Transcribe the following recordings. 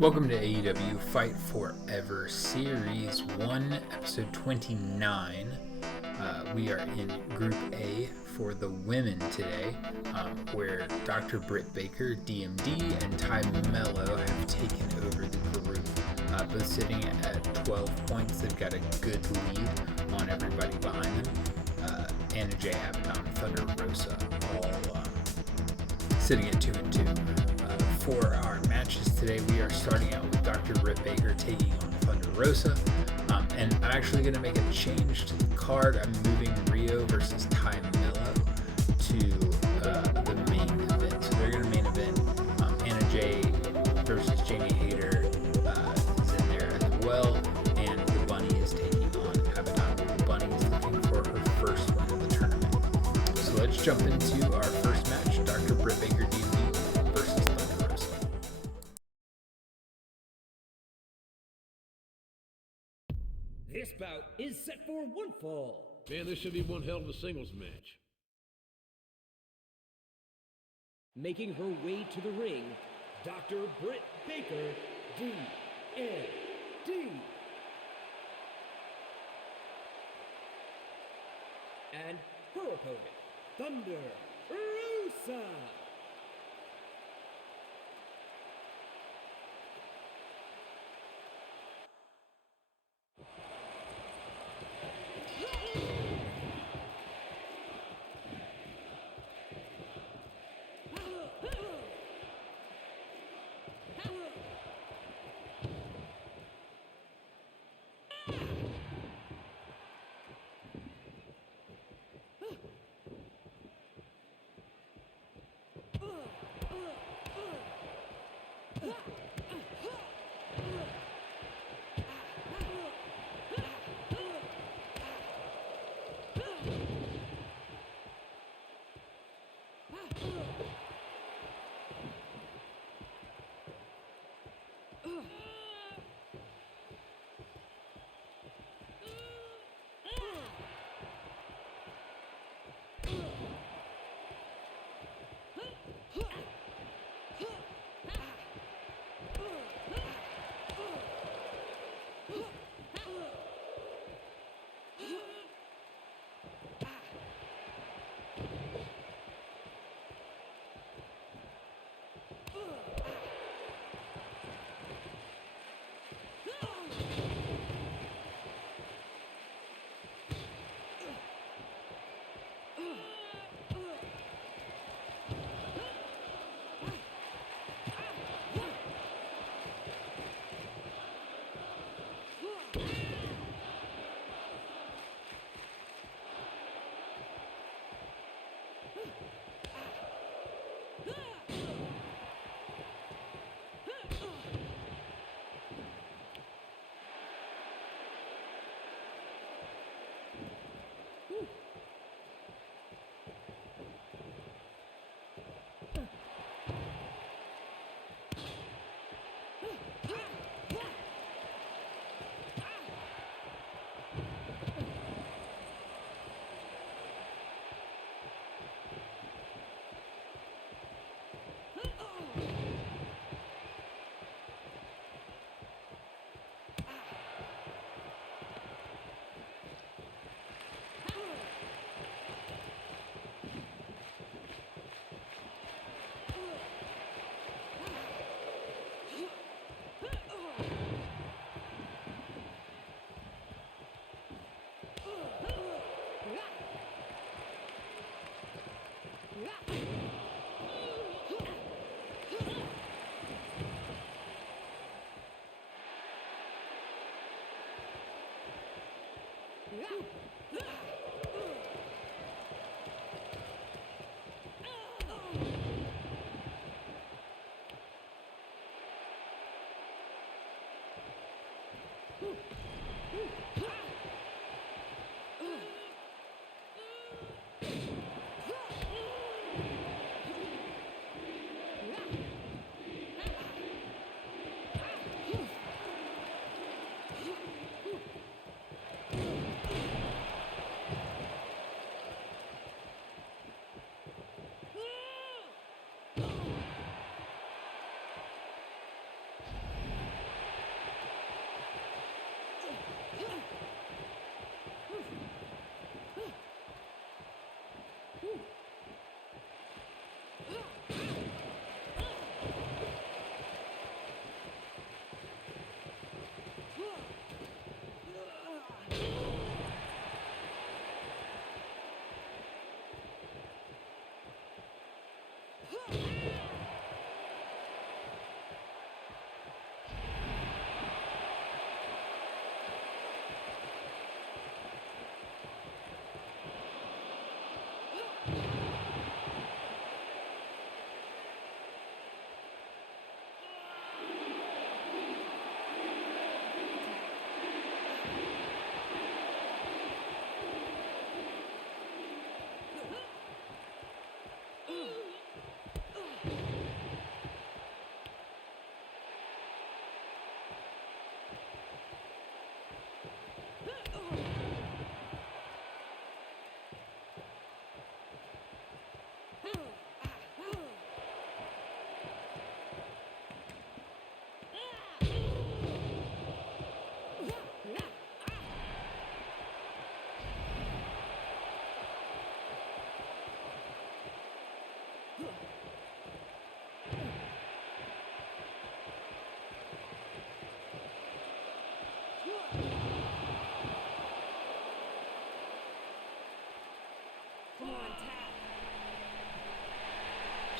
Welcome to AEW Fight Forever Series 1, Episode 29. We are in Group A for the women today, where Dr. Britt Baker D.M.D and Tay Melo have taken over the group, both sitting at 12 points. They've got a good lead on everybody behind them. Anna J. Abadon, Thunder Rosa, all sitting at 2-2. For our matches today, we are starting out with Dr. Britt Baker taking on Thunder Rosa. And I'm actually going to make a change to the card. I'm moving Riho versus Tay Melo to the main event. So they're going to main event. Anna J versus Jamie Hayter is in there as well. And the Bunny is taking on Abadon. The Bunny is looking for her first win of the tournament. So let's jump into our first match. Dr. Britt Baker D.M.D versus Thunder Rosa. This bout is set for one fall. Man, this should be one hell of a singles match. Making her way to the ring, Dr. Britt Baker D.M.D. And her opponent, Thunder Rosa.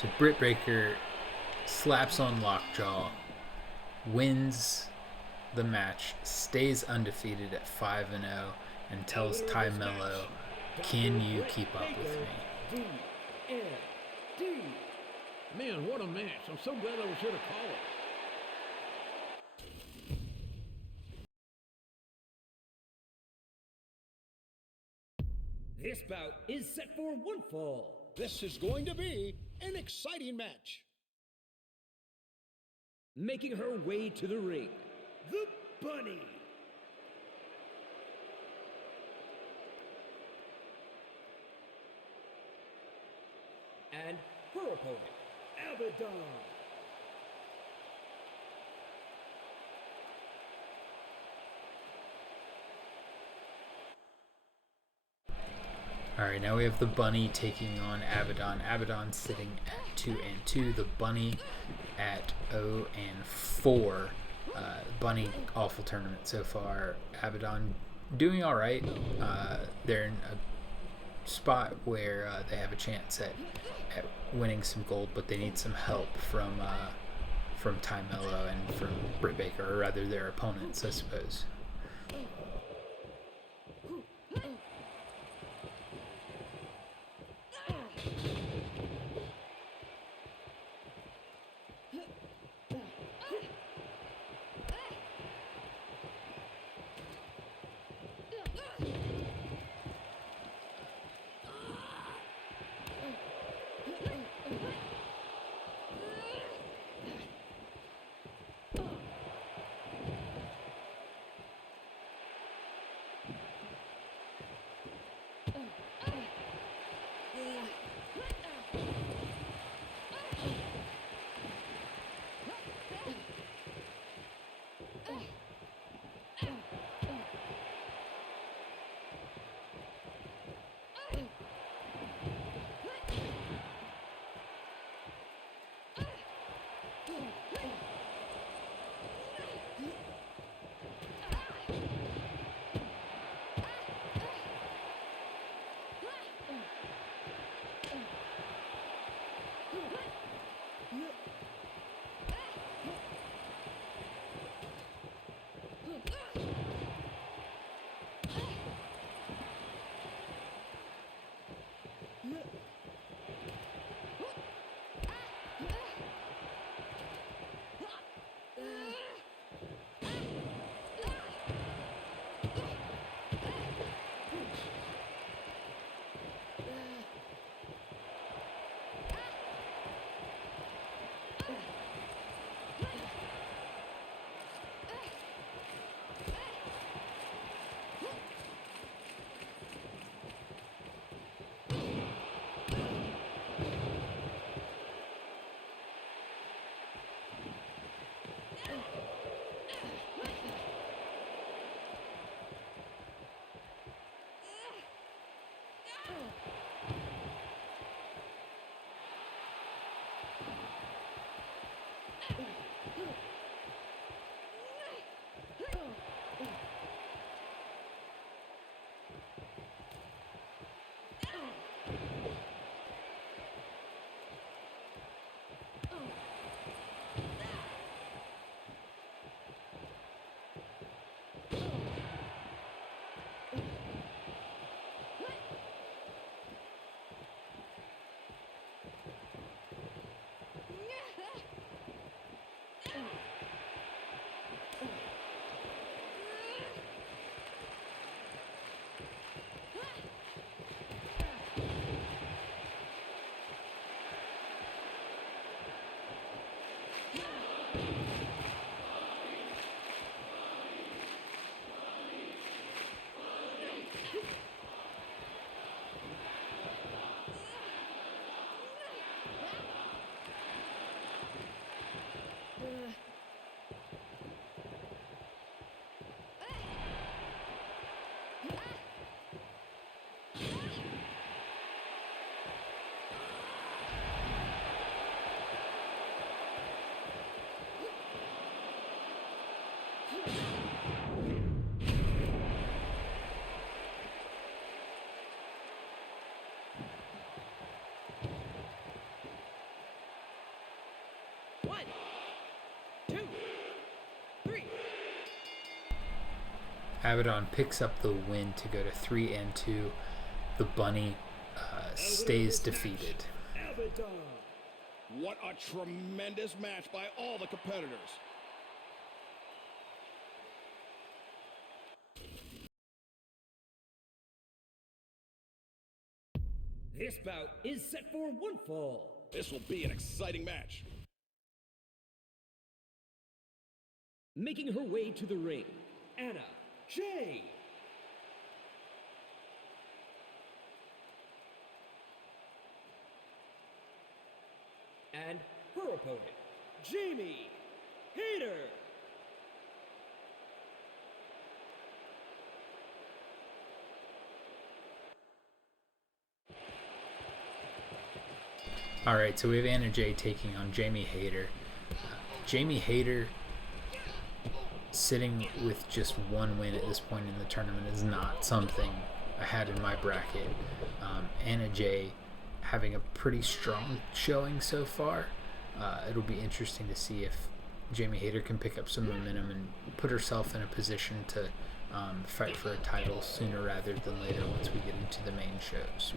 So Britt Baker slaps on Lockjaw, wins the match, stays undefeated at 5-0, and tells Tay Melo, "Can you keep up with me?" D.M.D. Man, what a match. I'm so glad I was here to call it. This bout is set for one fall. This is going to be an exciting match. Making her way to the ring, the Bunny. And her opponent, Abadon. Alright, now we have the Bunny taking on Abadon. Abadon sitting at 2-2. The Bunny at 0-4. Bunny, awful tournament so far. Abadon doing alright. They're in a spot where they have a chance at winning some gold, but they need some help from Tay Melo and from Britt Baker, or rather their opponents, I suppose. Abadon picks up the win to go to 3-2. The Bunny stays defeated. Abadon. What a tremendous match by all the competitors. This bout is set for one fall. This will be an exciting match. Making her way to the ring, Anna Jay. And her opponent, Jamie Hayter. Alright, so we have Anna Jay taking on Jamie Hayter. Jamie Hayter sitting with just one win at this point in the tournament is not something I had in my bracket. Anna Jay having a pretty strong showing so far. It'll be interesting to see if Jamie Hayter can pick up some momentum and put herself in a position to fight for a title sooner rather than later once we get into the main shows.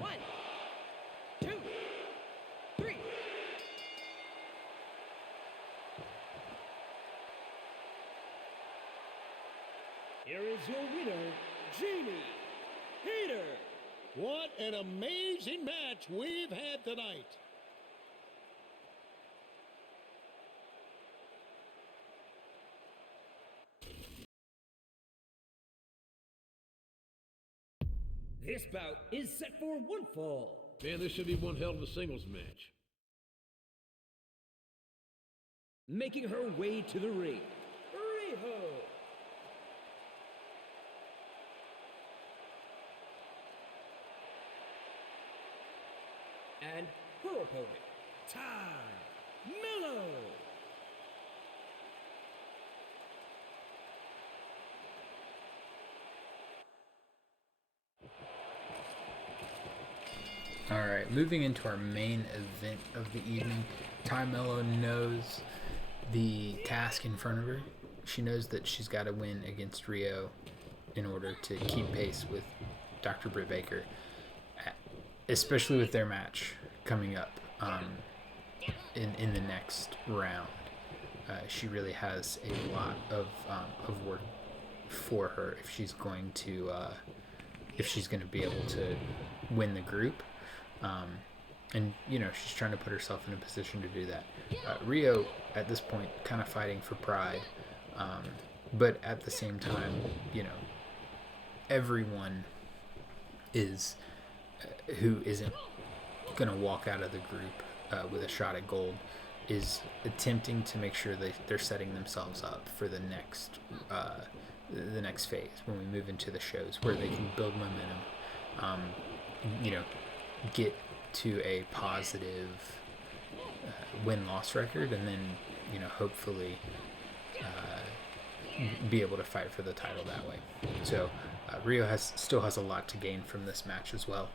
1, 2, 3. Here is your winner, Jamie Hayter. What an amazing match we've had tonight. This bout is set for one fall. Man, this should be one hell of a singles match. Making her way to the ring, Riho. And her opponent, Tay Melo. Alright, moving into our main event of the evening. Tay Melo knows the task in front of her. She knows that she's got to win against Riho in order to keep pace with Dr. Britt Baker, especially with their match coming up in the next round. She really has a lot of work for her if she's going to be able to win the group. And she's trying to put herself in a position to do that. Riho at this point kind of fighting for pride, but at the same time, everyone is who isn't gonna walk out of the group with a shot at gold is attempting to make sure they're setting themselves up for the next phase when we move into the shows where they can build momentum, get to a positive win-loss record, and then hopefully be able to fight for the title that way. So Riho still has a lot to gain from this match as well,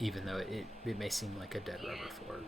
even though it may seem like a dead rubber for her.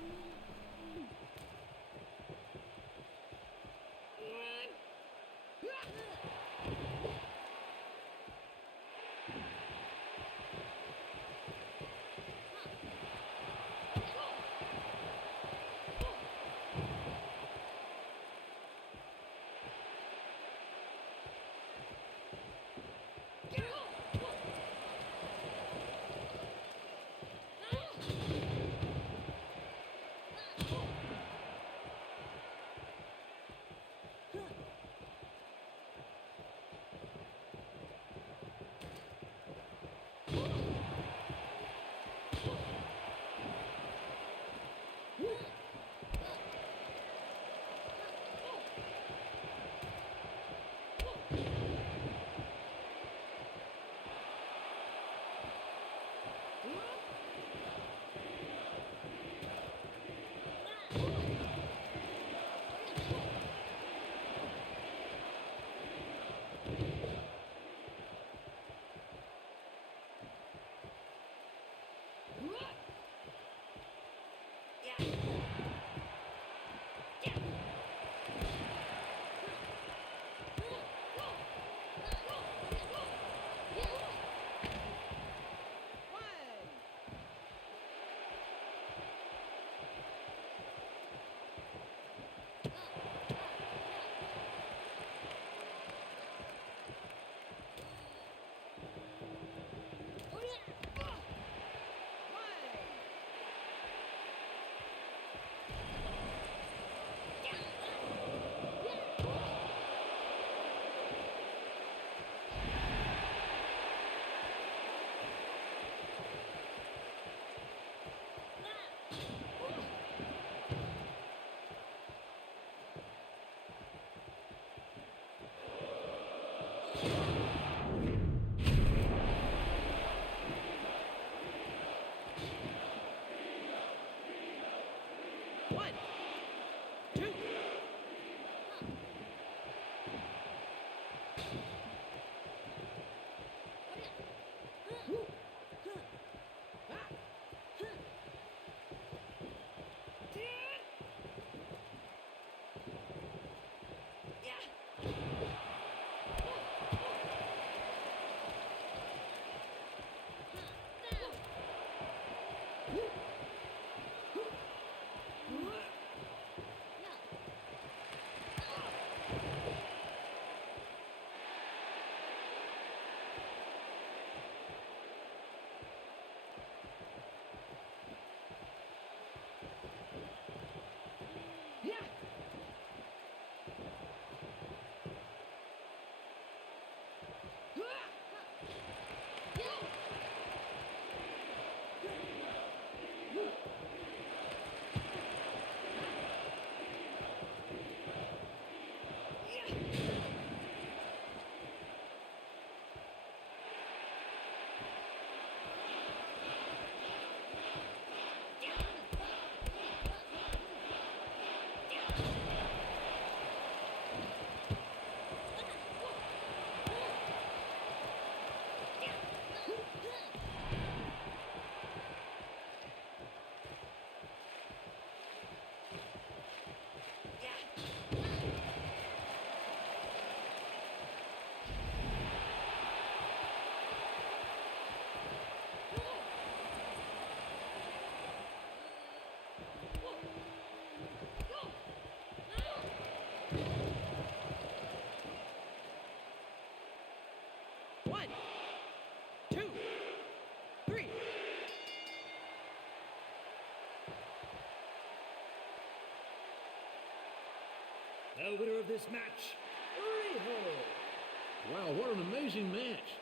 The winner of this match, Riho. Wow, what an amazing match.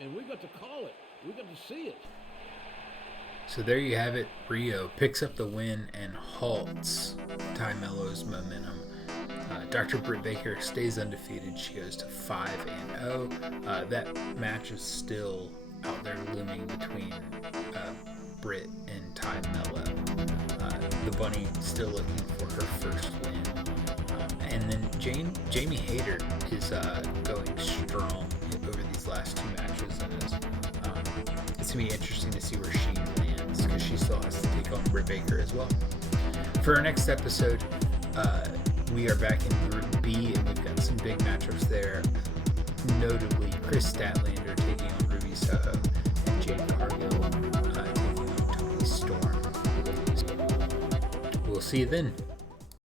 And we got to call it. We got to see it. So there you have it. Riho picks up the win and halts Tay Melo's momentum. Dr. Britt Baker stays undefeated. She goes to 5-0. That match is still out there looming between Britt and Tay Melo. The Bunny still looking for her first win. And then Jamie Hayter is going strong over these last two matches. And it's going to be interesting to see where she lands because she still has to take on Britt Baker as well. For our next episode, we are back in Group B, and we've got some big matchups there. Notably, Chris Statlander taking on Ruby Soho, and Jade Cargill taking on Toni Storm. We'll see you then.